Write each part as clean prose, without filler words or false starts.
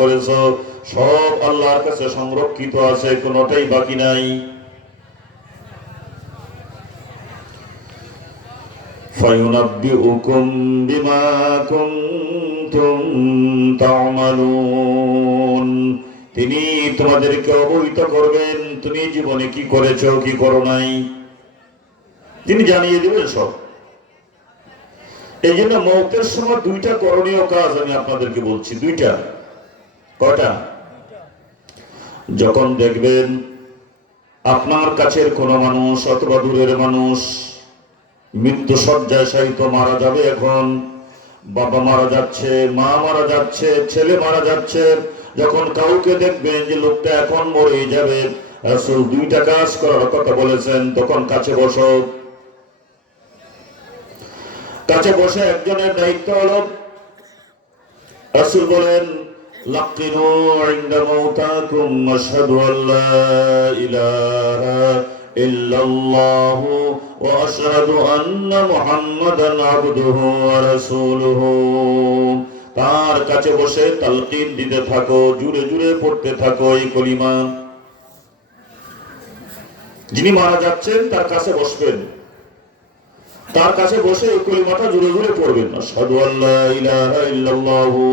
করেছো সব আল্লাহর কাছে সংরক্ষিত আছে, কোনোটাই বাকি নাই। ফায়ুনাব্বিউকুম বিমা কুনতুম তা'মালুন, তিনি তোমাদেরকে অবহিত করবেন তুমি জীবনে কি করেছো কি করো নাই, তিনি জানিয়ে দিবেন সব। এই জন্য মওতের সময় দুইটা করণীয় কাজ আমি আপনাদেরকে বলছি, দুইটা। কয়টা? যখন দেখবেন আপনার কাছের কোনো মানুষ অথবা দূরের মানুষ মৃত্যু শয্যায় শায়িত মারা যাবে, এখন বাবা মারা যাচ্ছে, মা মারা যাচ্ছে, ছেলে মারা যাচ্ছে, যখন কাউকে দেখবেন যে লোকটা এখন মরে যাবে, রাসূল দুইটা কাজ করার কথা বলেছেন। তখন কাছে বসো, কাছে বসে একজনের দায়িত্ব হলো, রাসূল বলেন লাকিনু ইনদা মাউতাকুম আশহাদু আল্লা ইলাহা ইল্লাল্লাহু ওয়া আশহাদু আন্না মুহাম্মাদান আবদুহু ওয়া রাসূলুহু, তার কাছে বসে তালকিন দিতে থাকো, জুড়ে জুড়ে পড়তে থাকো এই কলিমা। যিনি মারা যাচ্ছেন তার কাছে বসবেন, তার কাছে বসে এই কলিমাটা জুড়ে জুড়ে পড়বেন, আশহাদু আল্লা ইলাহা ইল্লাল্লাহু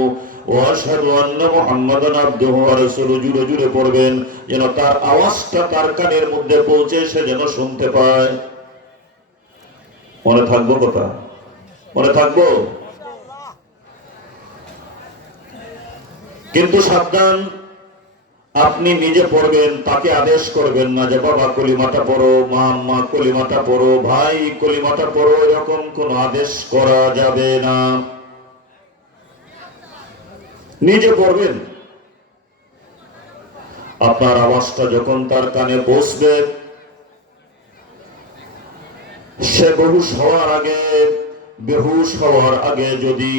ওয়া আশহাদু আন্না মুহাম্মাদান আবদুহু ওয়া রাসূলুহু, জুড়ে জুড়ে পড়বেন, যেন তার আওয়াজটা তার কানের মধ্যে পৌঁছে সে যেন শুনতে পায়। মনে থাকবো কথা? মনে থাকবো? কিন্তু সাবধান, আপনি নিজে পড়বেন, তাকে আদেশ করবেন না যে বাবা কলিমাটা পড়ো, মা আম্মা কলিমাটা পড়ো, ভাই কলিমাটা পড়ো, এরকম কোন আদেশ করা যাবে না। নিজে পড়বেন। আপনার আওয়াজটা যখন তার কানে পৌঁছবে, সে বেহুশ হওয়ার আগে যদি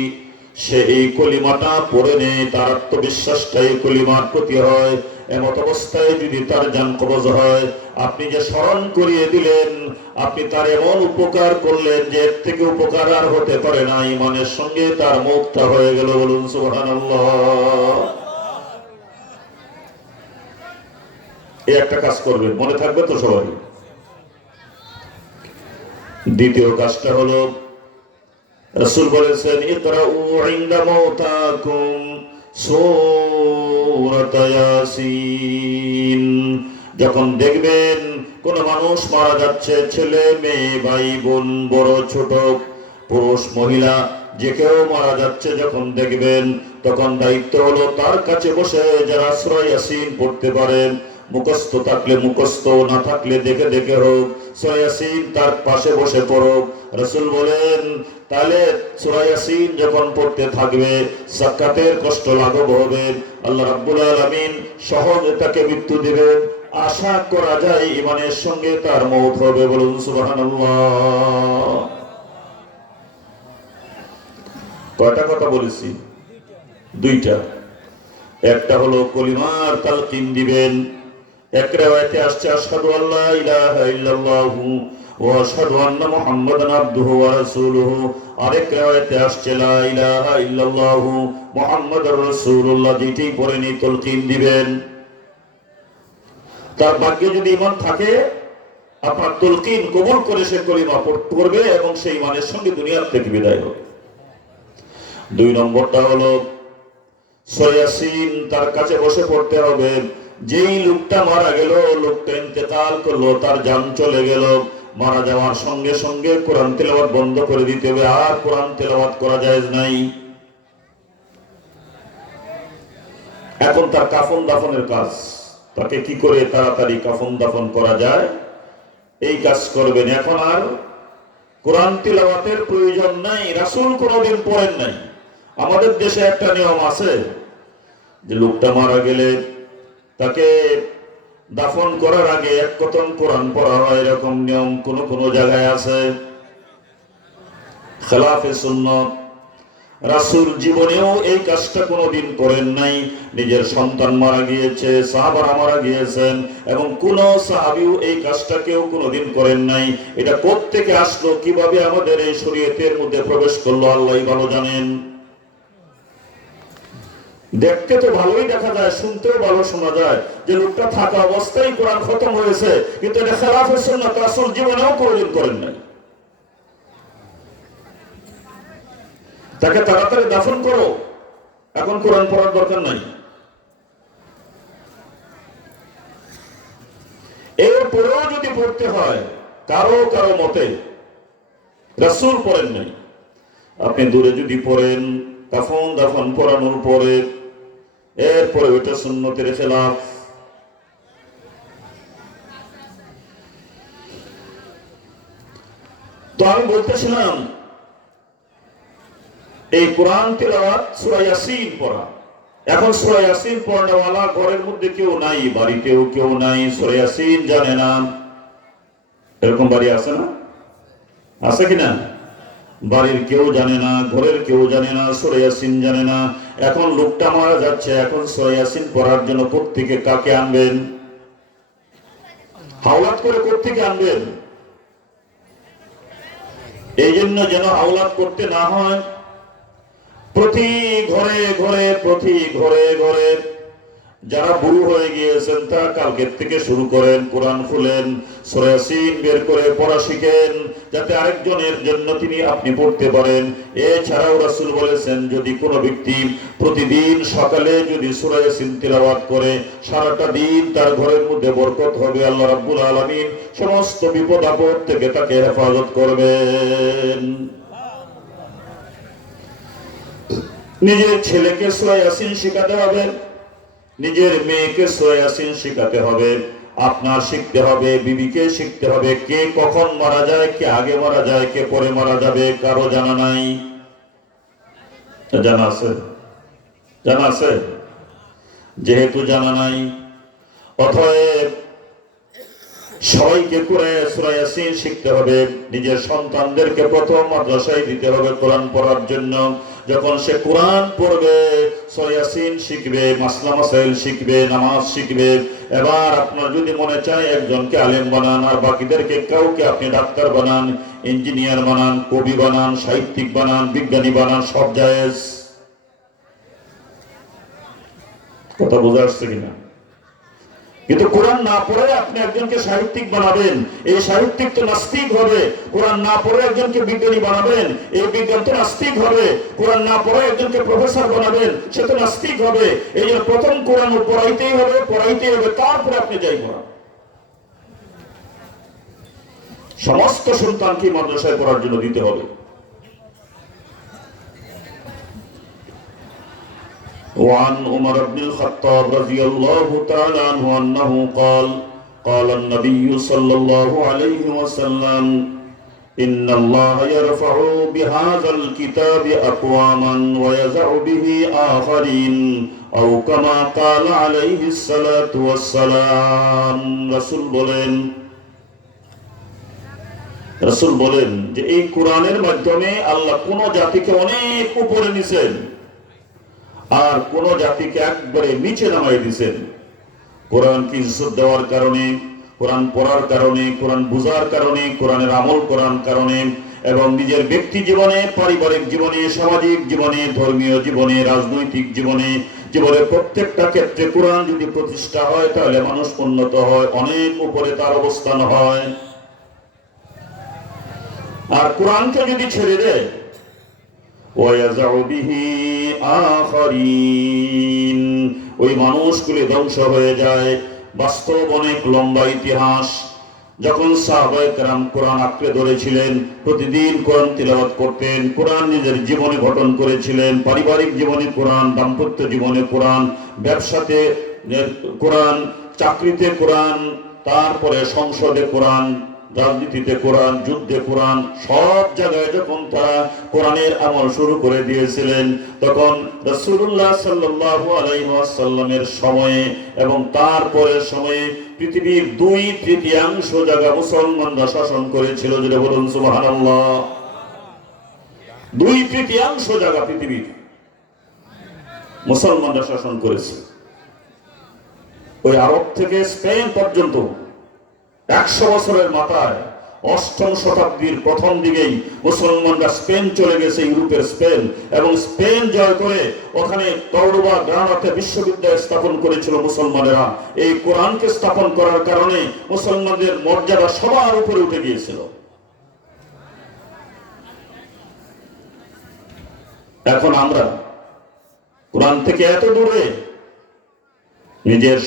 সে এই কলিমাটা পড়ে নেয়, তার আত্মবিশ্বাসটা এই কলিমার প্রতি হয়, এমত অবস্থায় যদি তার জান কবজ হয়, আপনি যে স্মরণ করিয়ে দিলেন, আপনি তার এমন উপকার করলেন যে এর থেকে উপকার আর হতে পারে না, ঈমানের সঙ্গে তার মওতটা হয়ে গেল। বলুন সুবহানাল্লাহ। এই একটা কাজ করবেন, মনে থাকবে তো সবাই? দ্বিতীয় কাজটা হলো, রাসূল বলেছেন ইকরাউ ইনদা মাউতাকুম সূরাত ইয়াসিন, যখন দেখবেন কোন মানুষ মারা যাচ্ছে, ছেলে মেয়ে ভাই বোন বড় ছোট পুরুষ মহিলা যে কেউ মারা যাচ্ছে, যখন দেখবেন তখন দায়িত্ব হলো তার কাছে বসে যারা সূরা ইয়াসিন পড়তে পারেন, মুখস্থ থাকলে মুখস্থ, না থাকলে দেখে দেখে হোক, সূরা ইয়াসিন তার পাশে বসে পড়ো। রাসূল বলেন তাহলে সূরা ইয়াসিন যখন পড়তে থাকবে সাকাতের কষ্ট লাঘব হবে, আল্লাহ রাব্বুল আলামিন সহজে তাকে মৃত্যু দিবেন, আশা করা যায় ঈমানের সঙ্গে তার মওত হবে। বলুন সুবহানাল্লাহ। কয়টা কথা বলেছি? দুইটা। একটা হলো কলিমার তালকিন দিবেন, এক riwayate আসছে আশহাদু আল্লা ইলাহা ইল্লাল্লাহু ওয়া আশহাদু আন্না মুহাম্মাদান আবদুহু ওয়া রাসূলুহু, আরেক riwayate আসছে লা ইলাহা ইল্লাল্লাহু মুহাম্মাদুর রাসূলুল্লাহ, যেটি পড়েনি তালকিন দিবেন। তার ভাগ্যে যদি ঈমান থাকে, আপনার তালকিন কবুল করে সে কলিমা পড়বে এবং সেই ঈমানের সঙ্গে দুনিয়া থেকে বিদায় হবে। দুই নম্বরটা হলো সূরা ইয়াসিন তার কাছে বসে পড়তে হবে। যেই লোকটা মারা গেল, লোকটা ইন্তেকাল করলো, তার জান চলে গেল, মারা যাওয়ার সঙ্গে সঙ্গে কোরআন তেলাওয়াত বন্ধ করে দিতে হবে, আর কোরআন তেলাওয়াত করা জায়েজ নাই। এখন তার কাফন দাফনের কাজ, তাকে কি করে তাড়াতাড়ি কাফন দাফন করা যায় এই কাজ করবেন। এখন আর কোরআন তেলাওয়াতের প্রয়োজন নাই, রাসূল কোনদিন পড়েন নাই। আমাদের দেশে একটা নিয়ম আছে যে লোকটা মারা গেলে তাকে দাফন করার আগে এক কতম কোরআন পড়া হয়, এরকম নিয়ম কোন কোন জায়গায় আছে। খেলাফে সুন্নাত। রাসূল জীবনেও এই কাজটা কোনোদিন করেন নাই। নিজের সন্তান মারা গিয়েছে, সাহাবারা মারা গিয়েছেন, এবং কোন সাহাবীও এই কাজটা কেউ কোনোদিন করেন নাই। এটা কোত্থেকে আসলো, কিভাবে আমাদের এই শরীয়তের মধ্যে প্রবেশ করলো, আল্লাহই ভালো জানেন। দেখতে তো ভালোই দেখা যায়, শুনতেও ভালো শোনা যায় যে লোকটা থাকা অবস্থায় কোরআন খতম হয়েছে, কিন্তু এটা খেলাফে সুন্নাত, রাসূল জীবনেও কোনোদিন করেন নাই। তাকে তাড়াতাড়ি দাফন করো, এখন কোরআন পড়ার দরকার নাই। এরপরেও যদি পড়তে হয় কারো কারো মতে রাসূল পড়েন নাই, আপনি দূরে যদি পড়েন কাফন দাফন পড়ানোর পরে এরপরে ওইটা সুন্নতের খেলাফ। তো আমি বলতেছিলাম এই কোরআন তেলাওয়াত সূরা ইয়াসিন পড়া, এখন সূরা ইয়াসিন পড়নেওয়ালা ঘরের মধ্যে কেউ নাই, বাড়িতেও কেউ নাই, সূরা ইয়াসিন জানে না। এরকম বাড়ি আছে না? আছে কিনা? বাড়ির কেউ জানে না, ঘরের কেউ জানে না, সূরা ইয়াসিন জানে না। এখন লোকটা মারা যাচ্ছে, এখন সূরা ইয়াসিন পড়ার জন্য কোত্থেকে কাকে আনবেন? হাওলাত করে কোত্থেকে আনবেন? এই জন্য যেন হাওলাত করতে না হয়, প্রতি ঘরে ঘরে প্রতি ঘরে ঘরে যারা বুড়ো হয়ে গিয়েছেন তারা কালকের থেকে শুরু করেন, কোরআন খুলেন, সূরা ইয়াসিন বের করে পড়া শিখেন, যাতে আরেকজনের জন্য আপনি পড়তে পারেন। এছাড়াও রাসূল বলেছেন যদি কোনো ব্যক্তি প্রতিদিন সকালে যদি সূরা ইয়াসিন তিলাওয়াত করে সারাটা দিন তার ঘরের মধ্যে বরকত হবে, আল্লাহ রাব্বুল আলামিন সমস্ত বিপদ আপদ থেকে তাকে হেফাজত করবেন। নিজের ছেলেকে সূরা ইয়াসিন শিখাতে হবে, নিজের মেয়েকে সূরা ইয়াসিন শিখাতে হবে, আপনার শিখতে হবে, বিবিকে শিখতে হবে। কে কখন মারা যায়, কে আগে মারা যায়, কে পরে মারা যাবে কারো জানা নাই। জানা আছে? জানা আছে? যেহেতু জানা নাই, অতএব সবাইকে করে সূরা ইয়াসিন শিখতে হবে। নিজের সন্তানদেরকে প্রথম মাদ্রাসায় দিতে হবে কোরআন পড়ার জন্য। যখন সে কোরআন পড়বে, সূরা ইয়াসিন শিখবে, মাসলা মাসাইল শিখবে, নামাজ শিখবে। এবার আপনার যদি মনে চায় একজনকে আলেম বানান আর বাকিদেরকে কাউকে আপনি ডাক্তার বানান, ইঞ্জিনিয়ার বানান, কবি বানান, সাহিত্যিক বানান, বিজ্ঞানী বানান, সব জায়েজ। কথা বোঝা আসছে কিনা? কিন্তু কোরআন না পড়ে আপনি একজনকে সাহিত্যিক বানাবেন, এই সাহিত্যিক তো নাস্তিক হবে। কোরআন না পড়ে একজনকে বিজ্ঞানী বানাবেন, এই বিজ্ঞান তো নাস্তিক হবে। কোরআন না পড়ে একজনকে প্রফেসর বানাবেন, সে তো নাস্তিক হবে। এই জন্য প্রথম কোরআন পড়াইতেই হবে, পড়াইতেই হবে, তারপরে আপনি যাই পড়ান। সমস্ত সন্তানকে মাদ্রাসায় পড়ার জন্য দিতে হবে। وعن عمر بن الخطاب رضي الله تعالى عنه أنه قال قال النبي صلى الله عليه وسلم إن الله يرفع بهذا الكتاب أقواما ويزع به آخرين أو كما قال عليه الصلاة والسلام। রাসূল বলেন যে এই কোরআনের মাধ্যমে আল্লাহ কোন জাতিকে অনেক উপরে নিছেন আর কোন জাতিকে একবারে নিচে নামাই দিয়েছেন। কোরআনকে ইজ্জত দেওয়ার কারণে, কোরআন পড়ার কারণে, কোরআন বুঝার কারণে, কোরআনের আমল করার কারণে এবং নিজের ব্যক্তি জীবনে, পারিবারিক জীবনে, সামাজিক জীবনে, ধর্মীয় জীবনে, রাজনৈতিক জীবনে, জীবনের প্রত্যেকটা ক্ষেত্রে কোরআন যদি প্রতিষ্ঠা হয় তাহলে মানুষ উন্নত হয়, অনেক উপরে তার অবস্থান হয়। আর কোরআনকে যদি ছেড়ে দেয় ওই মানুষগুলি ধ্বংস হয়ে যায়। বাস্তব অনেক লম্বা ইতিহাস। যখন সাহাবায়ে কেরাম কোরআন আঁকড়ে ধরেছিলেন, প্রতিদিন কোরআন তিলাওয়াত করতেন, কোরআন নিজের জীবনে গঠন করেছিলেন, পারিবারিক জীবনে কোরআন, দাম্পত্য জীবনে কোরআন, ব্যবসাতে কোরআন, চাকরিতে কোরআন, তারপরে সংসদে কোরআন, রাজনীতিতে কোরআন, যুদ্ধে কোরআন, সব জায়গায় যখন তারা কোরআনের আমল শুরু করে দিয়েছিলেন, তখন রাসূলুল্লাহ সাল্লাল্লাহু আলাইহি ওয়াসাল্লামের সময়ে এবং তারপরের সময়ে পৃথিবীর 2/3 জায়গা মুসলমানরা শাসন করেছিল। যেটা বলুন সুবহানাল্লাহ। 2/3 জায়গা পৃথিবীর মুসলমানরা শাসন করেছে। ওই আরব থেকে স্পেন পর্যন্ত 100 বছরের মাথায় অষ্টম শতাব্দীর প্রথম দিকেই মুসলমানরা স্পেন চলে গেছে, ইউরোপের স্পেন, এবং স্পেন জয় করে ওখানে কর্ডোবা গ্রানাদাতে বিশ্ববিদ্যালয় স্থাপন করেছিল মুসলমানেরা। এই কোরআনকে স্থাপন করার কারণে মুসলমানদের মর্যাদা সবার উপরে উঠে গিয়েছিল। এখন আমরা কোরআন থেকে এত দূরে নিজের